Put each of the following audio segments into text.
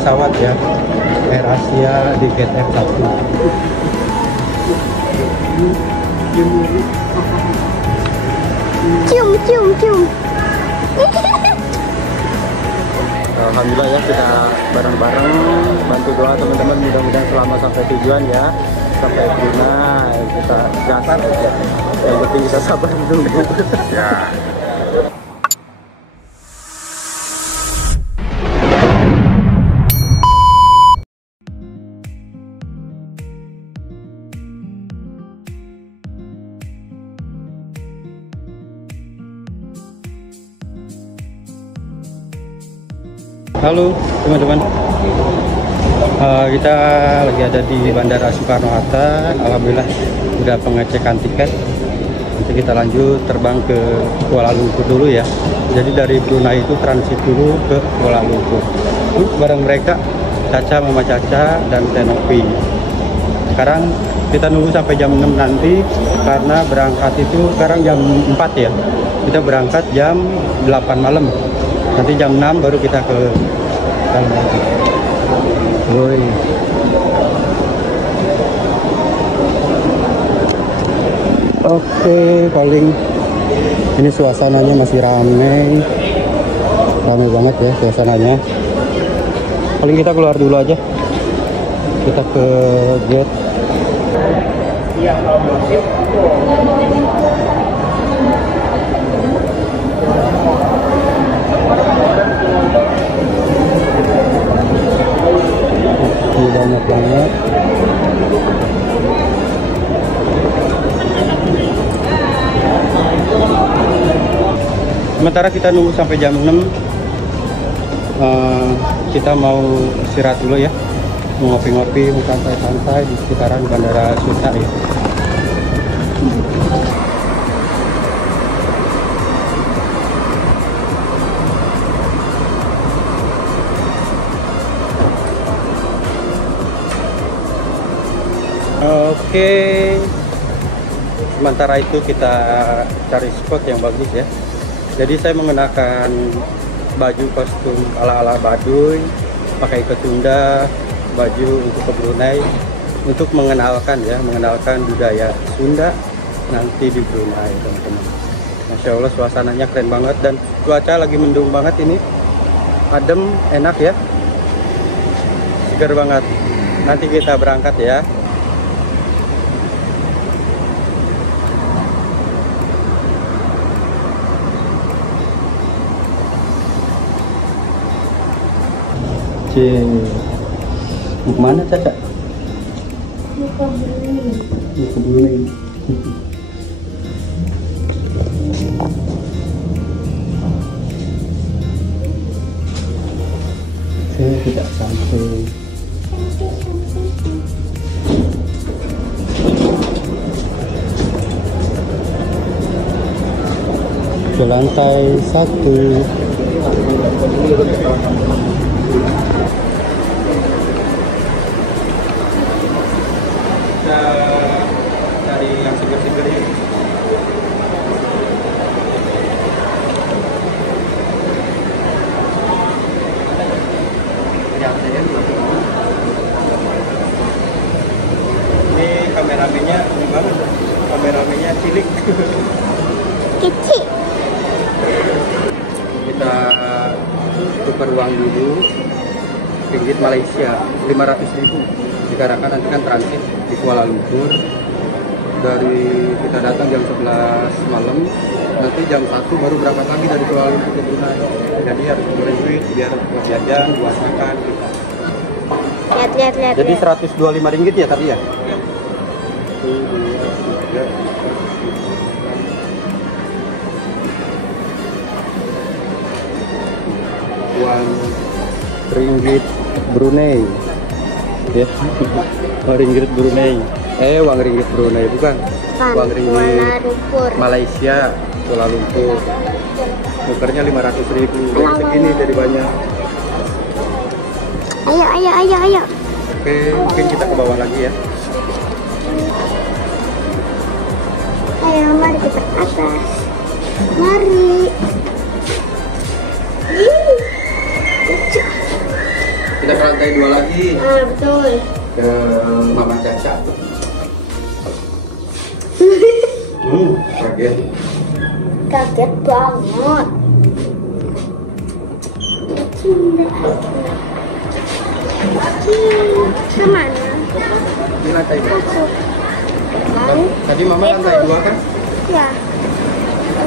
pesawat ya, Air Asia di gate F1. Cium, cium, cium. Alhamdulillah ya, kita bareng-bareng bantu doa teman-teman, mudah-mudahan selamat sampai tujuan ya, sampai Brunei. Kita gasar ya, yang penting kita sabar dulu ya. Halo teman-teman, kita lagi ada di Bandara Soekarno-Hatta. Alhamdulillah udah pengecekan tiket. Nanti kita lanjut terbang ke Kuala Lumpur dulu ya. Jadi dari Brunei itu transit dulu ke Kuala Lumpur. Bareng mereka Caca, Mama Caca, dan Tenopi. Sekarang kita nunggu sampai jam 6 nanti, karena berangkat itu sekarang jam 4 ya. Kita berangkat jam 8 malam. Nanti jam 6 baru kita ke dalam lagi. Woi. Oke, paling ini suasananya masih ramai banget ya suasananya. Paling kita keluar dulu aja. Kita ke gate. Banyak banget. Sementara kita nunggu sampai jam 6, kita mau istirahat dulu ya, mau ngopi-ngopi, mau santai-santai di sekitaran Bandara Suta ya. Oke, sementara itu kita cari spot yang bagus ya. Jadi saya mengenakan baju kostum ala-ala Baduy, pakai ketunda, baju untuk ke Brunei, untuk mengenalkan budaya Sunda nanti di Brunei teman-teman. Masya Allah suasananya keren banget dan cuaca lagi mendung banget ini, adem, enak ya, segar banget. Nanti kita berangkat ya. Mau kemana Caca? Mau ke Brunei. Mau ke Brunei. Saya tidak sampai. Ke lantai 1. Cari yang seger-seger ya. Ini kameramennya gimana? Kameramennya cilik. Kecil. Kita tukar uang dulu, ringgit Malaysia 500.000. Dikarenakan nanti kan transit di Kuala Lumpur. Dari kita datang jam 11 malam, nanti jam 1 baru berangkat lagi dari Kuala Lumpur ke Brunei. Jadi harus kumpulin duit biar buat jajan, buat makan kita. Lihat. Jadi 125 ringgit ya tadi ya? Uang ringgit Brunei. Ya, uang ringgit Brunei. Uang ringgit Brunei bukan. Uang ringgit Malaysia, Kuala Lumpur. Nukernya 500.000. Jadi segini dari banyak. Ayo. Oke, mungkin kita ke bawah lagi ya. Ayo, mari kita ke atas. Mari. Kita ke lantai 2 lagi. Betul. Ke Mama Caca. Kaget. Kaget banget. Kemana? Di lantai 2. Mau? Tadi Mama lantai 2 kan? Ya.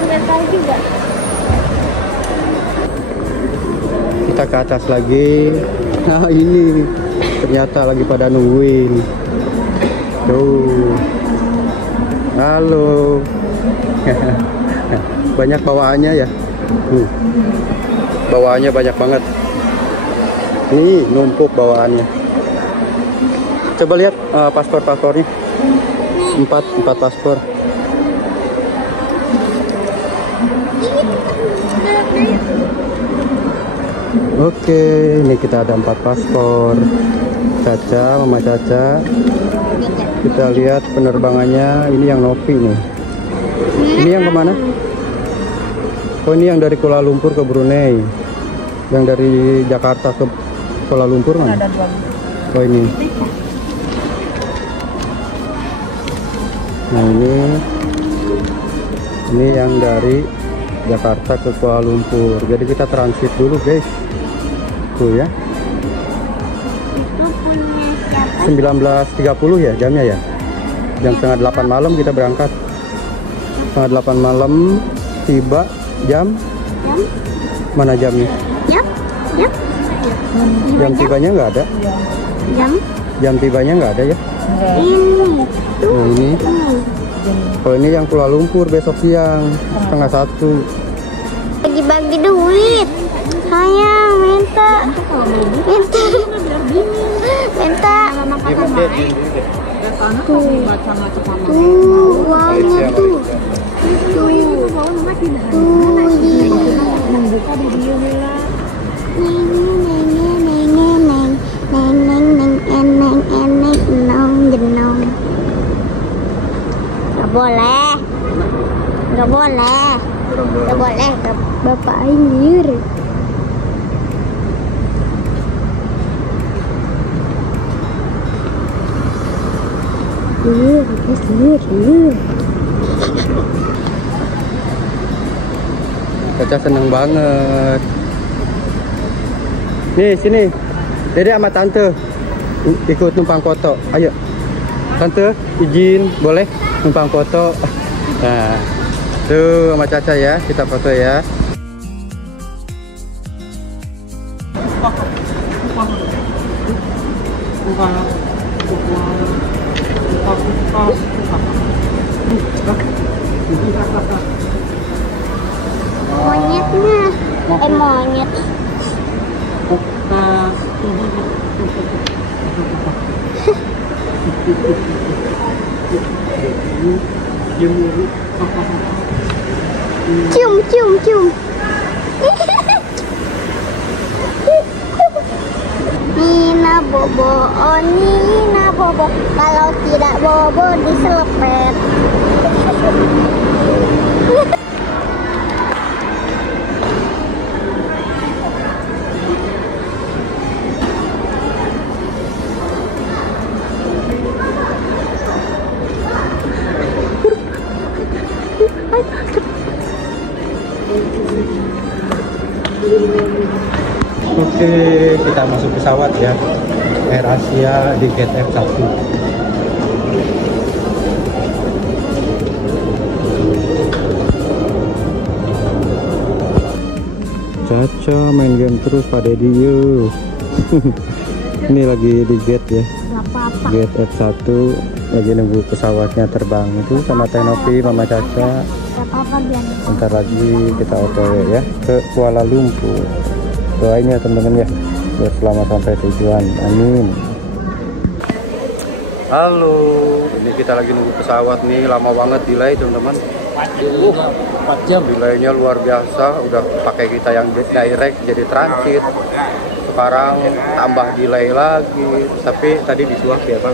Nggak tahu juga. Kita ke atas lagi. Nah ini ternyata lagi pada nungguin. Tuh. Halo. Banyak bawaannya ya. Bawaannya banyak banget. Nih numpuk bawaannya. Coba lihat paspor-paspornya. 4 paspor. Oke, ini kita ada 4 paspor. Caca, Mama Caca. Kita lihat penerbangannya. Ini yang Novi nih. Ini yang kemana? Oh, ini yang dari Kuala Lumpur ke Brunei. Yang dari Jakarta ke Kuala Lumpur mana? Oh ini. Nah ini yang dari Jakarta ke Kuala Lumpur. Jadi kita transit dulu guys. Tuh ya. Itu punya siapa? 19.30 ya jamnya ya. Jam setengah 8 malam kita berangkat. Setengah 8 malam tiba jam mana jamnya? Jam tibanya nggak ada. Jam tibanya nggak ada ya. Nah ini. Oh ini yang Kuala Lumpur besok siang setengah 1. Bagi-bagi duit. Sayang, minta. Uangnya tuh. Nggak boleh, Bapak anjir. Caca seneng banget. Nih sini, Dede sama Tante ikut numpang foto. Ayo, Tante izin boleh numpang foto. Nah, tuh sama Caca ya, kita foto ya. Monyetnya, monyet. Cium. Nina bobo, oh Nina bobo. Kalau tidak bobo diselepet. Oke, kita masuk pesawat ya. Air Asia di gate F1. Caca main game terus pada dia. Ini lagi di gate ya. Gate F1 lagi nunggu pesawatnya terbang. Itu sama Tenopi, Mama Caca. Bentar lagi kita OTW ya ke Kuala Lumpur. Doain ya teman-teman ya, biar selamat sampai tujuan. Amin. Halo, ini kita lagi nunggu pesawat nih, lama banget delay teman-teman. 4 jam. Delaynya luar biasa, udah pakai kita yang direct jadi transit. Sekarang tambah delay lagi, tapi tadi disuap ya Pak.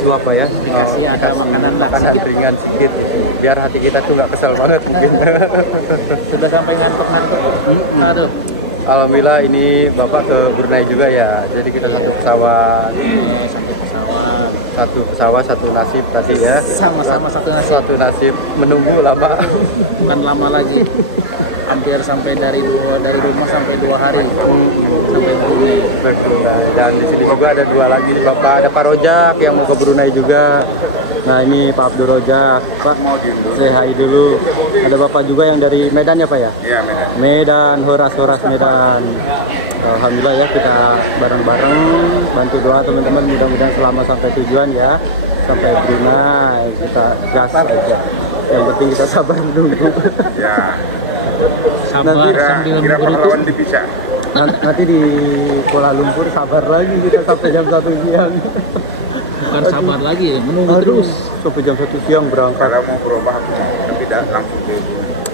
Disuap apa ya? Dikasih makanan ringan sedikit, biar hati kita tuh nggak kesel banget mungkin. Sudah sampai ngantuk. Aduh. Alhamdulillah ini Bapak ke Brunei juga ya. Jadi kita satu pesawat. Satu pesawat, satu nasib tadi ya. Sama-sama satu nasib. Satu nasib menunggu lama. Bukan lama lagi. Hampir sampai dari rumah sampai 2 hari sampai Brunei. Dan di sini juga ada 2 lagi Bapak, ada Pak Rojak yang mau ke Brunei juga. Nah ini Pak Abdul Rojak, Pak mau say hi dulu. Ada Bapak juga yang dari Medan ya Pak ya? Iya Medan. Medan, Horas Medan. Alhamdulillah ya kita bareng-bareng bantu doa teman-teman, mudah-mudahan selama sampai tujuan ya, sampai Brunei kita gas aja. Yang penting kita sabar menunggu. Ya. Sabar sambil Kira menunggu pahlawan itu. dipisah. Nanti di Kuala Lumpur sabar lagi kita sampai jam 1 siang. Bukan sabar lagi, menunggu Aduh, terus. sampai jam 1 siang berangkat. Kalau mau berubah aku mau, tapi tidak langsung ke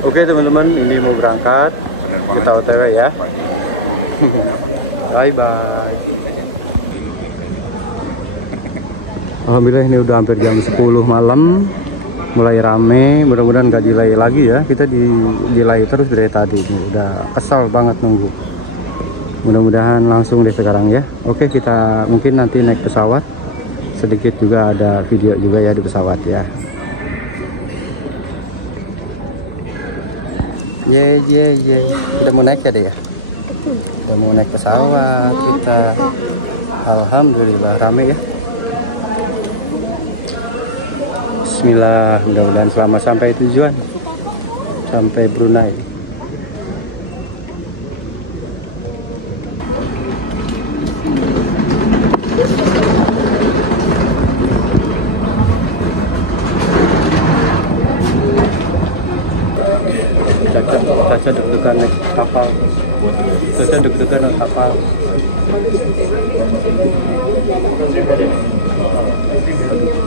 Oke teman-teman, ini mau berangkat. Kita OTW ya. Bye bye. Alhamdulillah ini udah hampir jam 10 malam. Mulai rame, mudah-mudahan nggak delay lagi ya. Kita delay terus dari tadi, udah kesal banget nunggu. Mudah-mudahan langsung deh sekarang ya. Oke, kita mungkin nanti naik pesawat, sedikit juga ada video juga ya di pesawat ya. Ye. Kita mau naik ya deh ya. Kita mau naik pesawat kita. Alhamdulillah rame ya. Bismillah, mudah-mudahan selamat sampai tujuan, sampai Brunei. Caca deg-degan naik kapal. Caca deg-degan naik kapal.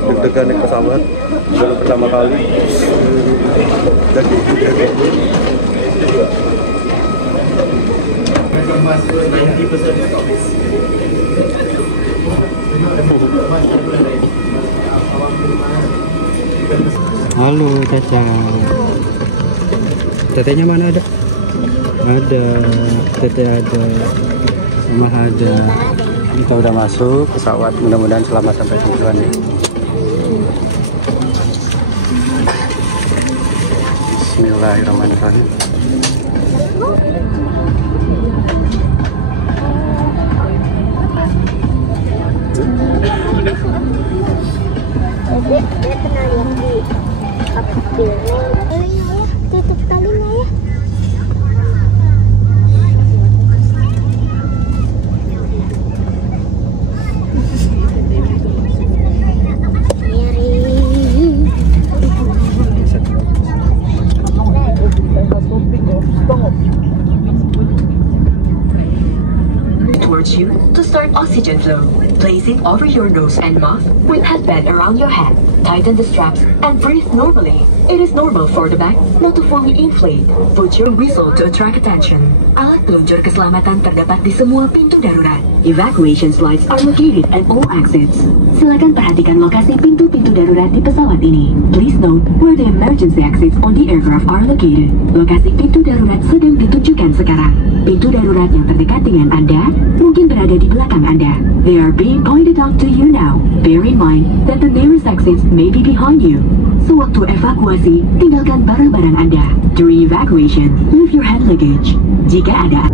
Deg-degan naik pesawat baru pertama kali. Halo Caca. Tetenya mana ada? Ada, tete ada, sama ada. Kita udah masuk pesawat, mudah-mudahan selamat sampai tujuan ya. Bismillahirrahmanirrahim. Dia pernah lihat di tutup talinya ya. Towards you to start oxygen flow. Place it over your nose and mouth with headband around your head. Tighten the straps and breathe normally. It is normal for the back not to fully inflate. Put your whistle to attract attention. Alat peluncur keselamatan terdapat di semua pintu darurat. Evacuation slides are located at all exits. Silakan perhatikan lokasi pintu-pintu darurat di pesawat ini. Please note where the emergency exits on the aircraft are located. Lokasi pintu darurat sedang ditunjukkan sekarang. Pintu darurat yang terdekat dengan Anda mungkin berada di belakang Anda. They are being pointed out to you now. Bear in mind that the nearest exits may be behind you. Sewaktu evakuasi, tinggalkan barang-barang Anda. During evacuation, leave your hand luggage. Jika ada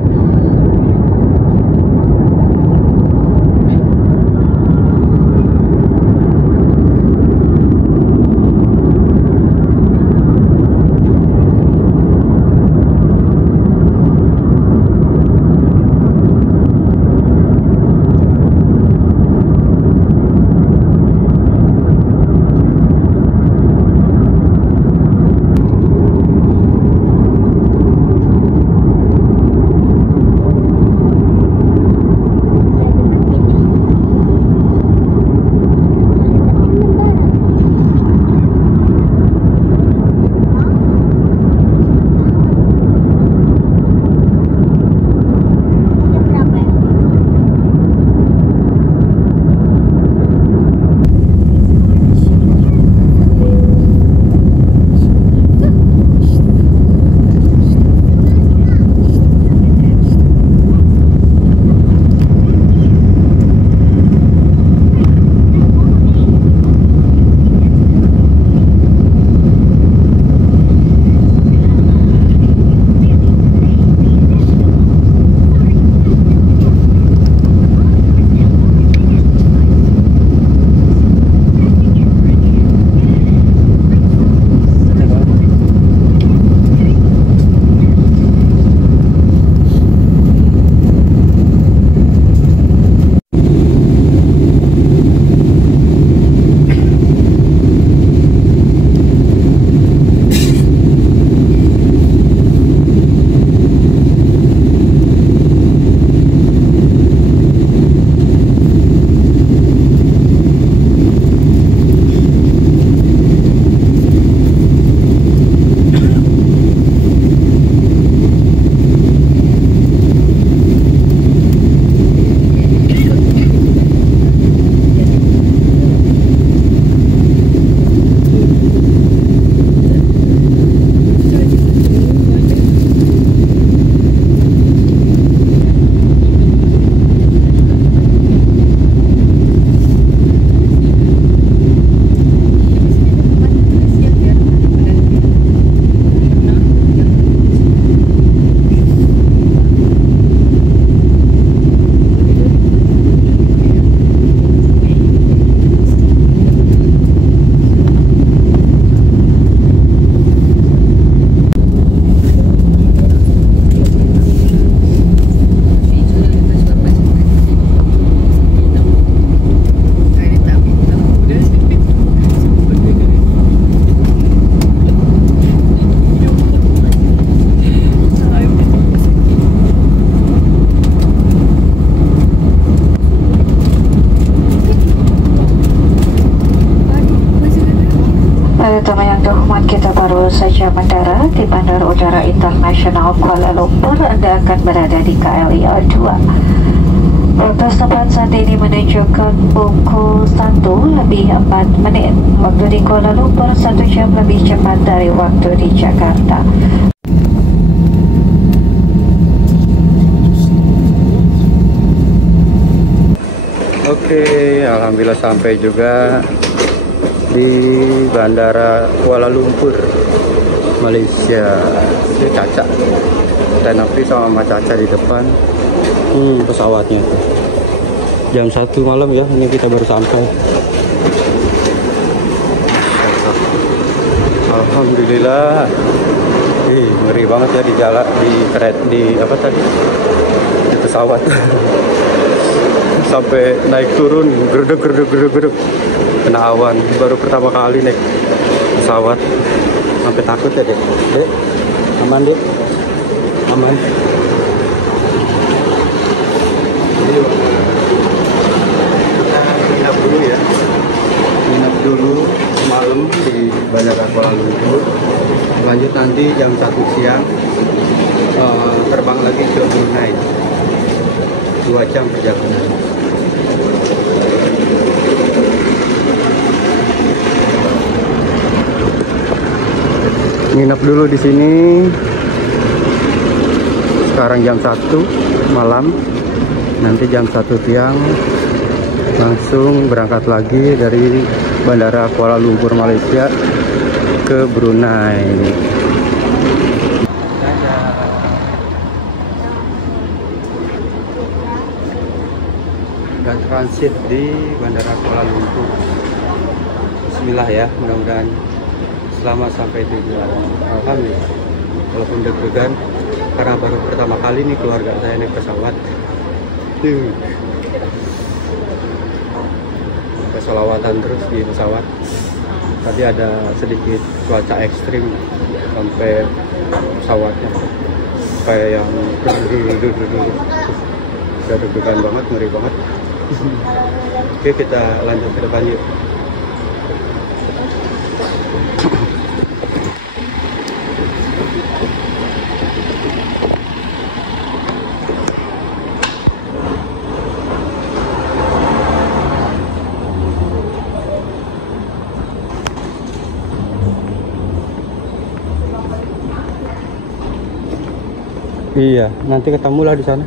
Kita baru saja mendarat di Bandara Udara Internasional Kuala Lumpur. Anda akan berada di KLIA 2. Waktu setempat saat ini menunjukkan pukul 1:04. Waktu di Kuala Lumpur 1 jam lebih cepat dari waktu di Jakarta. Oke, alhamdulillah sampai juga di Bandara Kuala Lumpur, Malaysia. Ini Caca dan Nafi sama Mama Caca di depan. Pesawatnya itu jam 1 malam ya, ini kita baru sampai. Alhamdulillah. Ngeri banget ya di jalan, di apa tadi, di pesawat. Sampai naik turun geruduk kena awan. Baru pertama kali naik pesawat, sampai takut ya dek. Aman dek, aman. Jadi kita nginap dulu ya, nginap dulu malam di Bandara Kuala Lumpur. Lanjut nanti jam 1 siang terbang lagi ke Brunei, 2 jam perjalanan. Nginap dulu di sini. Sekarang jam 1 malam. Nanti jam 1 siang langsung berangkat lagi dari Bandara Kuala Lumpur Malaysia ke Brunei. Dan transit di Bandara Kuala Lumpur. Bismillah ya, mudah-mudahan selamat sampai tujuan. Alhamdulillah. Walaupun deg-degan karena baru pertama kali nih keluarga saya naik pesawat. Keselawatan terus di pesawat. Tadi ada sedikit cuaca ekstrim sampai pesawatnya kayak yang udah deg-degan banget, ngeri banget. Oke, kita lanjut ke depan yuk. Iya, nanti ketemulah di sana.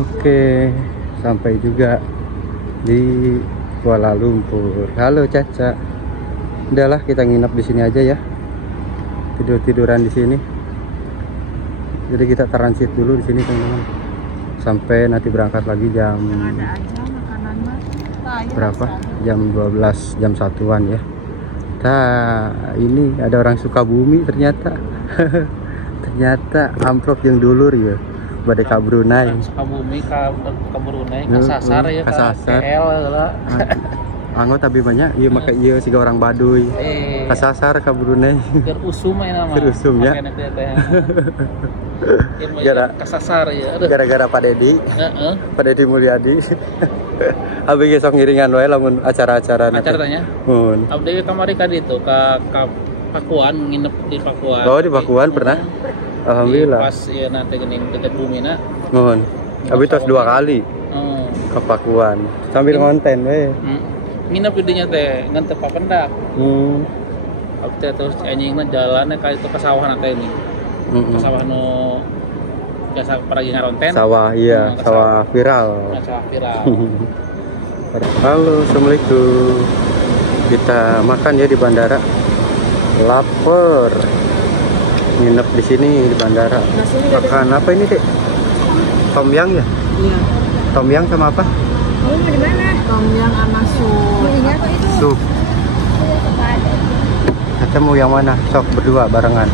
Oke, sampai juga di Kuala Lumpur. Halo Caca. Udahlah, kita nginep di sini aja ya. Tidur-tiduran di sini. Jadi kita transit dulu di sini teman-teman. Sampai nanti berangkat lagi jam berapa? Jam 12, jam 1-an ya. Nah, ini ada orang Sukabumi ternyata. Ternyata amplop yang dulur ya. Badai ka Brunei. Sukabumi ka Brunei, kasasar ya, kasasar. KL lah. Anggo tapi banyak, iya maka iya siga orang Baduy. Kasasar ka Brunei. Terusum ya nama. Terusum ya. Kasasar ya. Gara-gara Pak Dedi. Pak Dedi Mulyadi. Abi ge sok ngiringan wae lamun acara-acara nanti. Acaranya? Mun. Abdi kamari ka ditu ka Pakuan, nginep di Pakuan. Oh, di Pakuan pernah? Alhamdulillah. Pas ya nanti geuning deket Bumina. Mun. Abi tos 2 kali. Ke Pakuan. Sambil ngonten we. Nginep di dinya teh ngan teu papendak. Abdi terus anjingna jalannya ka itu ka sawah teh ini. Ka sawah nu biasa peragi ngaronten. Sawah iya, sawah viral. Sawah viral. Halo, assalamualaikum. Kita makan ya di bandara. Lapar. Nginep di sini di bandara. Makan apa ini dek? Tom Yam ya? Iya. Tom Yam sama apa? Kamu mau di mana? Tom Yam sama sup. Belinya apa itu? Sup. Kita mau yang mana? Sok berdua barengan.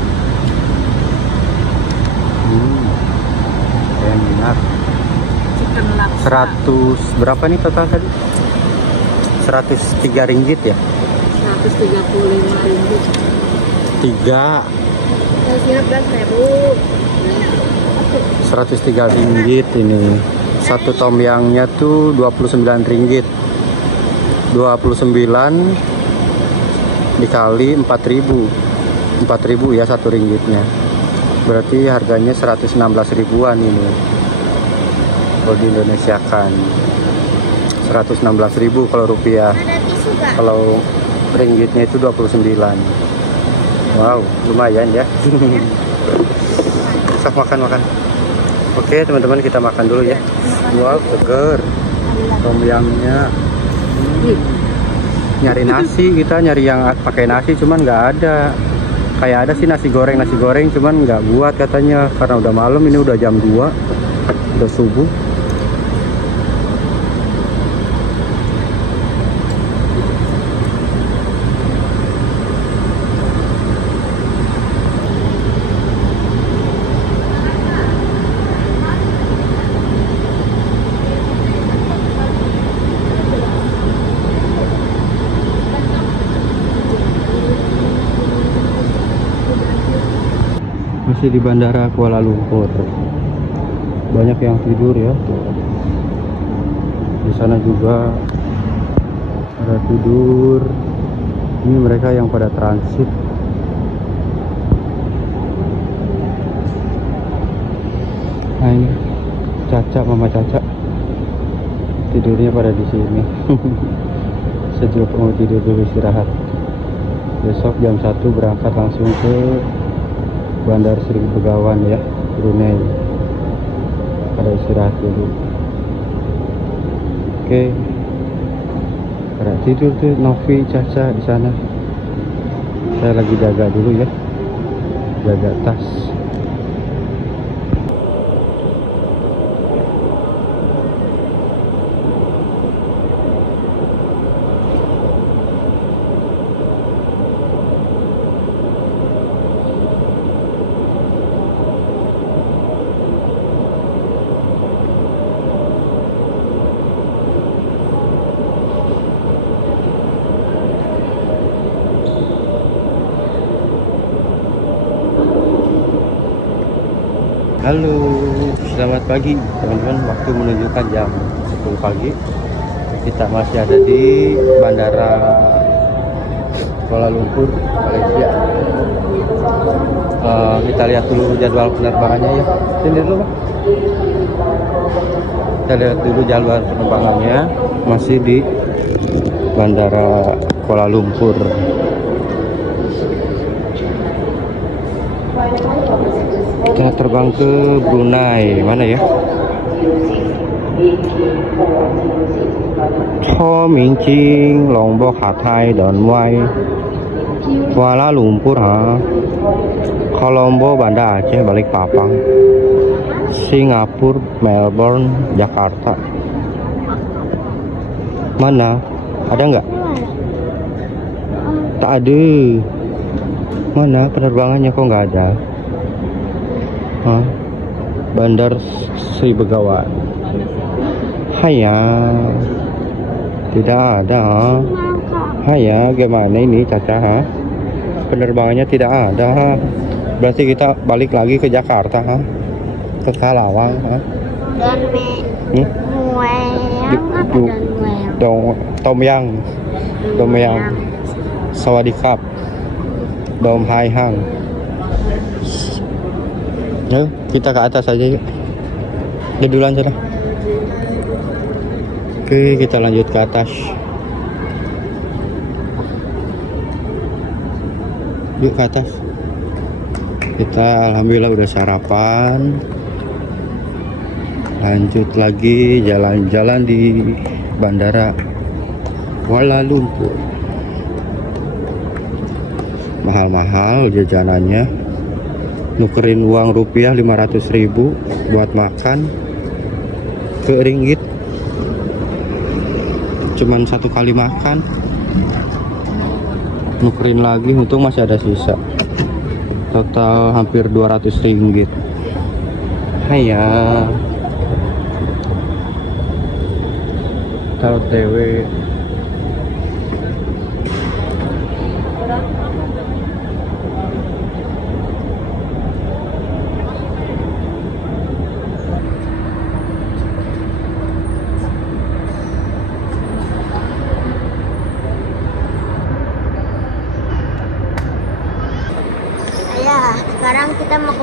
Enak. Chicken laksa. 100 berapa nih total tadi? 103 ringgit ya? 135 ringgit. 103 ringgit ini. Satu tom yangnya tuh 29 ringgit. 29 dikali 4.000. 4.000 ya satu ringgitnya. Berarti harganya 116 ribuan ini. Kalau di Indonesia kan 116 ribu kalau rupiah. Kalau ringgitnya itu 29. Wow, lumayan ya. Sok makan. Oke teman-teman, kita makan dulu ya. Wow, seger. Tom yamnya. Nyari nasi, kita nyari yang pakai nasi cuman nggak ada. Kayak ada sih nasi goreng cuman nggak buat katanya karena udah malam, ini udah jam 2 udah subuh. Masih di Bandara Kuala Lumpur, banyak yang tidur ya. Di sana juga ada tidur. Ini mereka yang pada transit. Nah ini Caca, Mama Caca tidurnya pada di sini. Sejuk, mau tidur dulu, istirahat. Besok jam 1 berangkat langsung ke Bandar Sri Begawan ya, Brunei. Pada istirahat dulu. Oke. Pada tidur tuh Novi, Caca di sana. Saya lagi jaga dulu ya. Jaga tas. Halo, selamat pagi teman-teman. Waktu menunjukkan jam 10 pagi. Kita masih ada di Bandara Kuala Lumpur, Malaysia. Kita lihat dulu jadwal penerbangannya ya. Sini dulu, Bang. Kita lihat dulu jadwal penerbangannya. Masih di Bandara Kuala Lumpur. Kita terbang ke Brunei, mana ya? Cho Minh Chinh, Lombok, Hatai, Don Muai, Kuala Lumpur, Colombo, Banda Aceh, Balikpapan, Singapura, Melbourne, Jakarta. Mana? Ada nggak? Tak ada. Mana penerbangannya kok nggak ada? Bandar Sri Begawan. Haya, tidak ada. Haya, gimana ini Caca? Penerbangannya tidak ada. Berarti kita balik lagi ke Jakarta, ke Kalawang. Tom Yang, Sawadikap, Dom Hai Hang. Yuk, kita ke atas aja yuk. Duluan sudah. Oke, kita lanjut ke atas. Yuk ke atas. Kita alhamdulillah udah sarapan. Lanjut lagi jalan-jalan di Bandara Kuala Lumpur. Mahal-mahal jajanannya. Nukerin uang rupiah 500.000 buat makan ke ringgit cuman satu kali makan. Nukerin lagi, untung masih ada sisa. Total hampir 200 ringgit. Haya tahu dewe.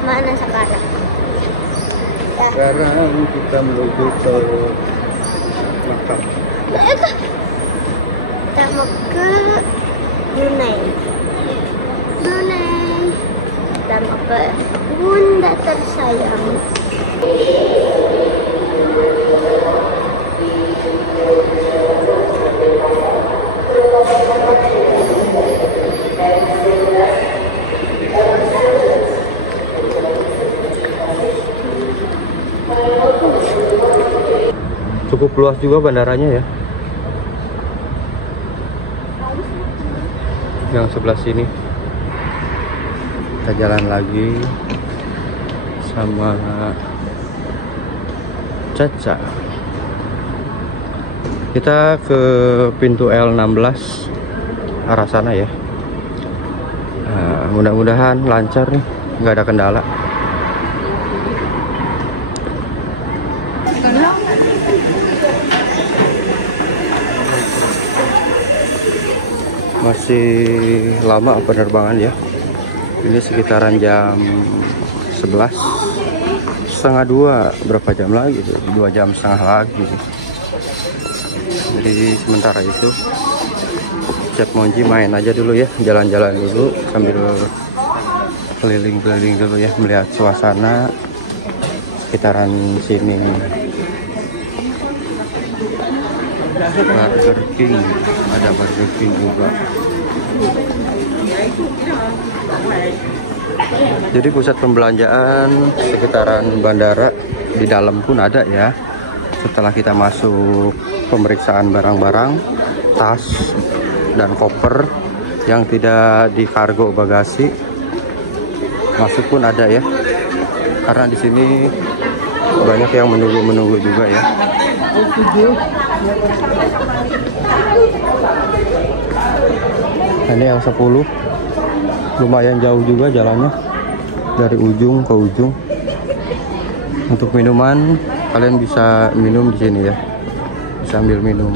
Mana sekarang? Ya. Sekarang kita menuju ke Makkah. Kita mau ke Brunei. Kita mau ke bunda tersayang. Cukup luas juga bandaranya ya. Yang sebelah sini. Kita jalan lagi sama Caca. Kita ke pintu L16 arah sana ya. Nah, mudah-mudahan lancar nih, nggak ada kendala. Masih lama penerbangan ya. Ini sekitaran jam 11, setengah 2, berapa jam lagi? 2 jam setengah lagi. Jadi sementara itu Chef Monji main aja dulu ya, jalan-jalan dulu sambil keliling-keliling dulu ya, melihat suasana sekitaran sini. Burger King, ada Burger King juga. Jadi pusat pembelanjaan sekitaran bandara di dalam pun ada ya. Setelah kita masuk pemeriksaan barang-barang, tas dan koper yang tidak di kargo bagasi, masuk pun ada ya. Karena di sini banyak yang menunggu juga ya. Ini yang 10, lumayan jauh juga jalannya dari ujung ke ujung. Untuk minuman kalian bisa minum di sini ya, bisa ambil minum.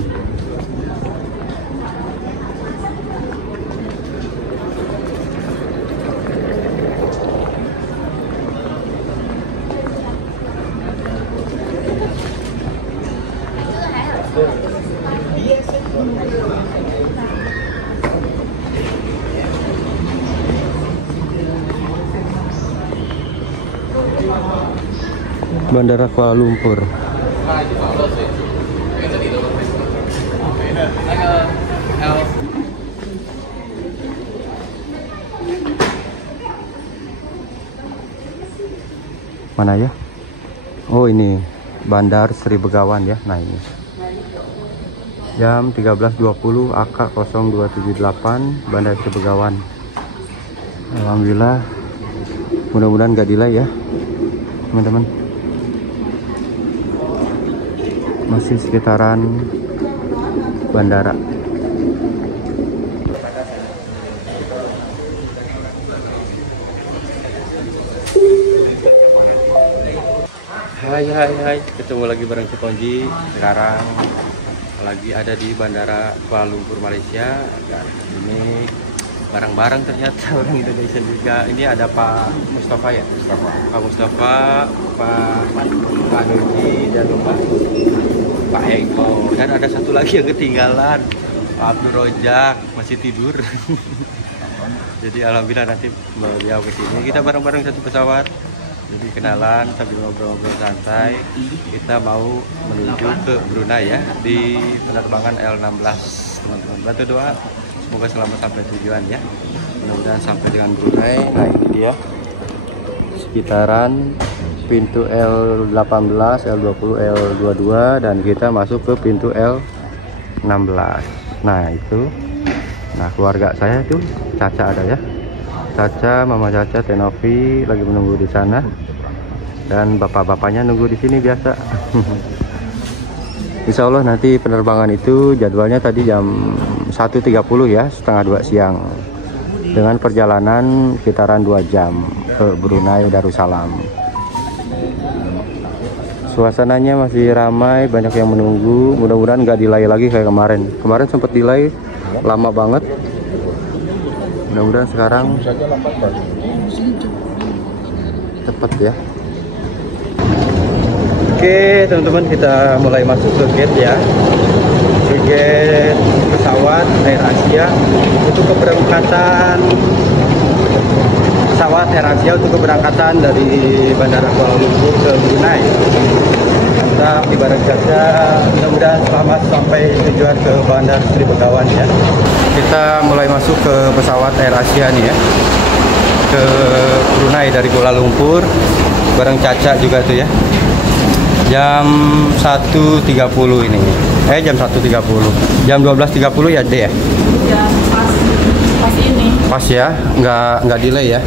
Bandara Kuala Lumpur. Mana ya? Oh ini Bandar Sri Begawan ya. Nah ini jam 13.20 AK 0278 Bandar Sri Begawan. Alhamdulillah, mudah-mudahan gak delay ya teman-teman. Masih sekitaran bandara. Hai, ketemu lagi bareng Ciponji. Sekarang lagi ada di Bandara Kuala Lumpur, Malaysia. Dan ini barang-barang ternyata orang Indonesia juga. Ini ada Pak Mustafa ya, Pak Mustafa, Pak Doji, dan Pak Eko. Dan ada satu lagi yang ketinggalan, Pak Abdul Rojak, masih tidur. Jadi alhamdulillah nanti beliau ke sini. Kita bareng-bareng satu pesawat. Jadi kenalan sambil ngobrol-ngobrol santai. Kita mau menuju ke Brunei ya, di penerbangan L16 teman-teman. Bantu doa semoga selamat sampai tujuan ya. Mudah-mudahan sampai dengan Brunei. Nah ini dia sekitaran pintu L18, L20, L22, dan kita masuk ke pintu L16. Nah itu, nah keluarga saya tuh Caca ada ya. Caca, Mama Caca, Tenovi lagi menunggu di sana, dan bapak-bapaknya nunggu di sini biasa. Insya Allah nanti penerbangan itu jadwalnya tadi jam 1.30 ya, setengah 2 siang, dengan perjalanan sekitaran 2 jam ke Brunei Darussalam. Suasananya masih ramai, banyak yang menunggu. Mudah-mudahan nggak delay lagi kayak kemarin. Kemarin sempat delay lama banget. Mudah-mudahan sekarang Cepet ya. Oke teman-teman, kita mulai masuk ke gate ya, ke gate pesawat Air Asia untuk keberangkatan dari Bandara Kuala Lumpur ke Brunei. Kita di Barang Caca, mudah-mudahan selamat sampai tujuan ke Bandar Sri Begawan ya. Kita mulai masuk ke pesawat Air Asia nih ya, ke Brunei dari Kuala Lumpur. Barang Caca juga tuh ya. Jam 1.30 ini. Jam 1.30. Jam 12.30 ya, Dek ya? Ya, pas ini. Pas ya, nggak delay ya.